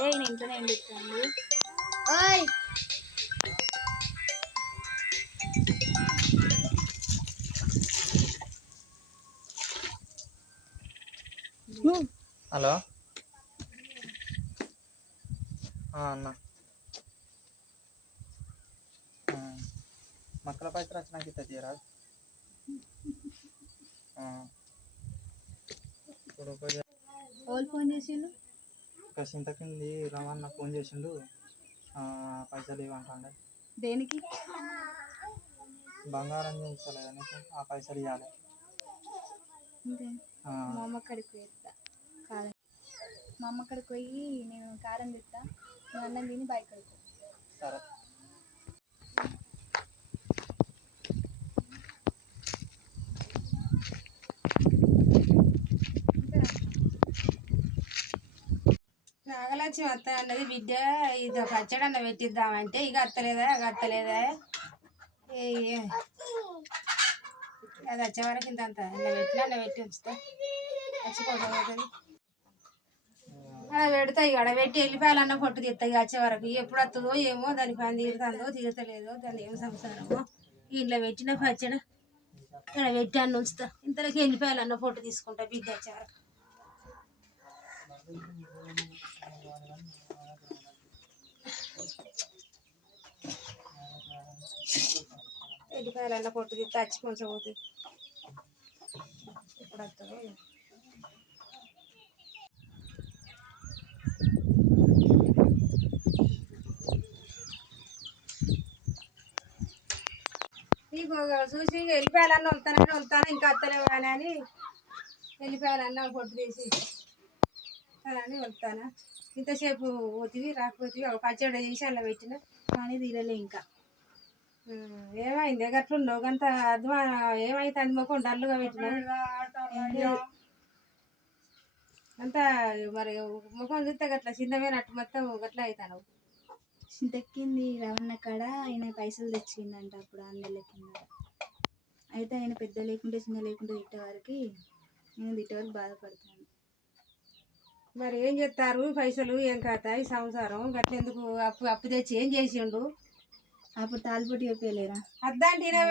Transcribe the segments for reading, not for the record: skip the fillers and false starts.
ఈయన ఇంట్లోనే ఏం చెప్తాను. ఓయ్ హలో అన్న మక్కల పైసలు వచ్చినాక ఇస్తా తీరా ఇప్పుడు వాళ్ళు ఫోన్ చేసిండు చింత కింది రమన్న ఫోన్ చేసిండు పైసలు ఇవ్వండి. దేనికి? బంగారం చేయించలేదు ఆ పైసలు ఇవ్వాలి. మా అమ్మ కాడికి పోయిస్తా కారం. మా అమ్మ కాడికి పోయి నేను కారం తెస్తా, నువ్వు అన్నం తిని బయట కడుకో. సరే. నాగలక్ష్మి అత్త అన్నది బిడ్డ ఇది పచ్చడన్న పెట్టిద్దామంటే ఇక అత్తలేదా అది వచ్చే వరకు ఇంత పెట్టినా పెట్టి ఉంచుతా వచ్చిపోతుంది. అలా పెడతా ఇక అక్కడ పెట్టి వెళ్ళిపోయాలన్న పొట్టు తీస్తా ఇక వచ్చే వరకు. ఎప్పుడు వస్తుందో ఏమో, దాని పని తీరుతుందో తీరతలేదో, దాని ఏం సంసారమో. ఇంట్లో పెట్టిన పచ్చడ ఇక్కడ పెట్టి అన్న ఉంచుతా. ఇంతలోకి వెళ్ళిపోయాలన్న పొట్టు తీసుకుంటా బిడ్డ వచ్చే వరకు. వెళ్ళిపోయాలన్న పొట్టు తీస్తే వచ్చి కొంచెం పోతుంది. ఎప్పుడు వస్తుందో నీకు చూసి వెళ్ళిపోయాలన్న వెళ్తాను ఇంకా అత్తలేవు అని వెళ్ళిపోయాలన్న పొట్టు తీసి అని వెళ్తాను. ఇంతసేపు పోతుంది రాకపోతే ఒక పచ్చడి చేసి అలా పెట్టిన కానీ తీరలే. ఇంకా ఏమైంది గట్లుండవు గంత అద్వా ఏమైతే అనుకోకుండా డల్లుగా పెట్టిన అంతా మరి ముఖం చూస్తే గట్లా చిన్నమైనట్టు మొత్తం గట్లా అవుతాను. చింతక్కింది రవణ కాడ ఆయన పైసలు తెచ్చిందంట అప్పుడు 6 నెలల కింద. అయితే ఆయన పెద్ద లేకుంటే చిన్న లేకుంటే తిట్టేవారికి నేను తిట్టేవారికి బాధపడతాను. మరి ఏం చేస్తారు పైసలు ఏం కథ ఈ సంసారం గట్లెందుకు అప్పు తెచ్చి ఏం చేసిండు? అప్పుడు తాలిపొట్టి చెప్పలేరా అద్దంటే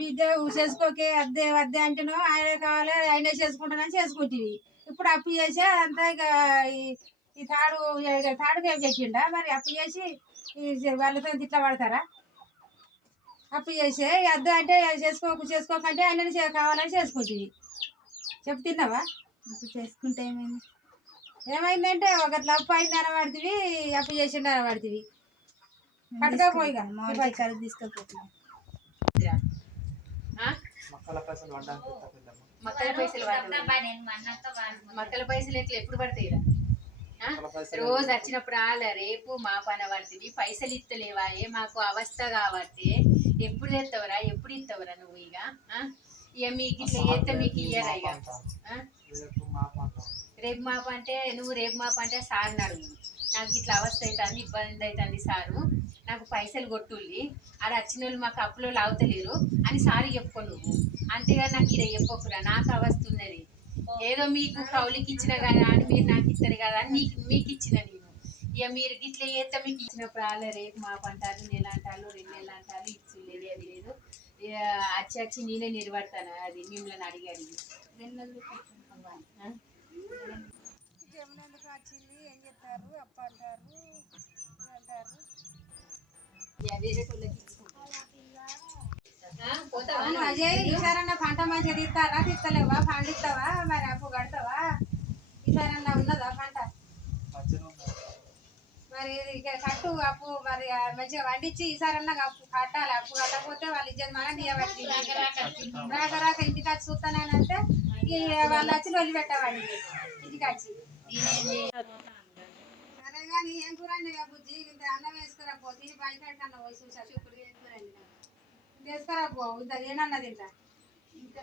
బిడ్డ చేసుకోకే అద్దే అంటున్నావు. ఆయన కావాలి ఆయనే చేసుకుంటానని చేసుకుంటుంది. ఇప్పుడు అప్పు చేసి అదంతా ఇక ఈ తాడుకి ఏం చేసిండా? మరి అప్పు చేసి వాళ్ళతో తిట్లా పడతారా? అప్పు చేసే అద్దు అంటే చేసుకోకంటే ఆయన కావాలని చేసుకుంటుంది. చెప్తున్నావా? అప్పుడు చేసుకుంటే ఏమైందంటే ఒకట్లా అప్పు అయింది అనబడుతుంది, అప్పు చేసిండు అనబడుతుంది. పట్టుకోపోయిగా కలిసి తీసుకోపోతుంది. మక్కల పైసలు ఎట్లా ఎప్పుడు పడతాయి? రోజు వచ్చినప్పుడు రేపు మా పని పడుతుంది. పైసలు ఇస్తలేవాయే మాకు అవస్థ కాబట్టి ఎప్పుడు ఇస్తావరా నువ్వు? ఇక మీకు ఇట్లా చేస్తే మీకు ఇయ్యరా? ఇక రేపు మాప అంటే సార్ని అడుగు, నాకు ఇట్లా అవస్థ అవుతుంది, ఇబ్బంది అవుతుంది సారు, నాకు పైసలు కొట్టుల్లి, ఆడ వచ్చిన వాళ్ళు మాకు అప్పులో లాగుతలేరు అని సారి చెప్పుకో నువ్వు. అంతేగా నాకు ఇక్కడ చెప్పకురా, నాకు అవస్థ ఉన్నది. ఏదో మీకు కౌలికి ఇచ్చిన కదా అని మీరు నాకు ఇస్తారు కదా అని మీకు ఇచ్చిన నేను. ఇక మీరు ఇట్లా చేస్తే మీకు ఇచ్చినప్పుడు రేపు మా పంటాలు 1 నెల అంటారు 2 నెలలు అంటారు, ఇచ్చులేదు అది లేదు. వచ్చి నేనే నిలబడతాను. అది మిమ్మల్ని అడిగి 2 నెలలు జమునందుకు వచ్చింది. ఏం చెప్తారు? అప్పు అంటారు అజయ్, ఈసారన్నా పంట మంచిగా తీస్తారా తీస్తలేవా? పండిస్తావా? మరి అప్పు కడతావా? ఈసారన్నా ఉన్నదా పంట? మరి కట్టు అప్పు. మరి మంచిగా పండించి ఈసారన్నా అప్పు కట్టాలి. అప్పు కట్టకపోతే వాళ్ళు ఇచ్చేది మనం తీయబట్టి రాక ఇంటికి వచ్చి చూస్తానంటే వాళ్ళు వచ్చి వదిలి పెట్టవాలి ఇంటికి వచ్చి. సరే కానీ ఏం కూరండి బుజ్జి? ఇంత అన్నం వేసుకురా పో, తిని బయట అన్న పోయి చూసా. ఇప్పుడు ఏం కూరండి వేసుకురా పో, ఇంత ఏనన్నది ఇంత